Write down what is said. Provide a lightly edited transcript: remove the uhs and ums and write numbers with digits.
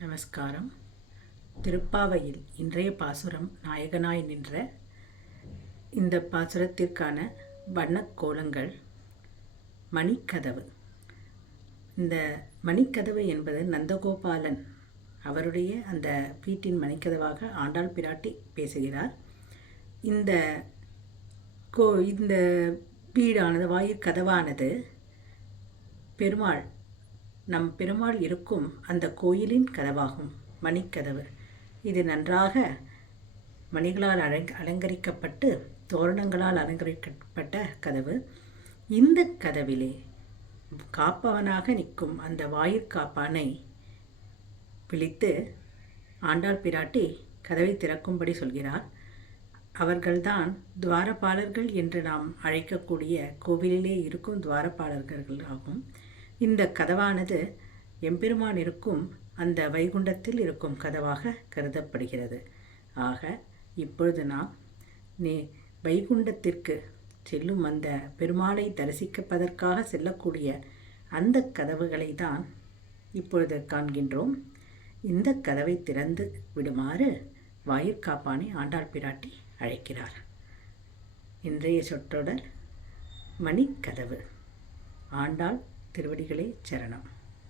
நமஸ்காரம். திருப்பாவையில் இன்றைய பாசுரம் நாயகனாய் நின்ற இந்த பாசுரத்திற்கான வண்ணக்கோலங்கள் மணிக்கதவு. இந்த மணிக்கதவு என்பது நந்தகோபாலன் அவருடைய அந்த வீட்டின் மணிக்கதவாக ஆண்டாள் பிராட்டி பேசுகிறார். இந்த வீடானது வாயிற்கதவானது பெருமாள் நம் பெருமாள் இருக்கும் அந்த கோயிலின் கதவாகும் மணிக்கதவு. இது நன்றாக மணிகளால் அலங்கரிக்கப்பட்டு தோரணங்களால் அலங்கரிக்கப்பட்ட கதவு. இந்த கதவிலே காப்பவனாக நிற்கும் அந்த வாயிற்காப்பானை விழித்து ஆண்டாள் பிராட்டி கதவை திறக்கும்படி சொல்கிறார். அவர்கள்தான் துவாரபாலர்கள் என்று நாம் அழைக்கக்கூடிய கோவிலிலே இருக்கும் துவாரபாலர்கள் ஆகும். இந்த கதவானது எம்பெருமான் இருக்கும் அந்த வைகுண்டத்தில் இருக்கும் கதவாக கருதப்படுகிறது. ஆக இப்பொழுது நாம் வைகுண்டத்திற்கு செல்லும் அந்த பெருமாளை தரிசிப்பதற்காக செல்லக்கூடிய அந்த கதவுகளை தான் இப்பொழுது காண்கின்றோம். இந்த கதவை திறந்து விடுமாறு வாயிற்காப்பானை ஆண்டாள் பிராட்டி அழைக்கிறார். இன்றைய சொற்றொடர் மணிக்கதவு. ஆண்டாள் திருவடிகளே சரணம்.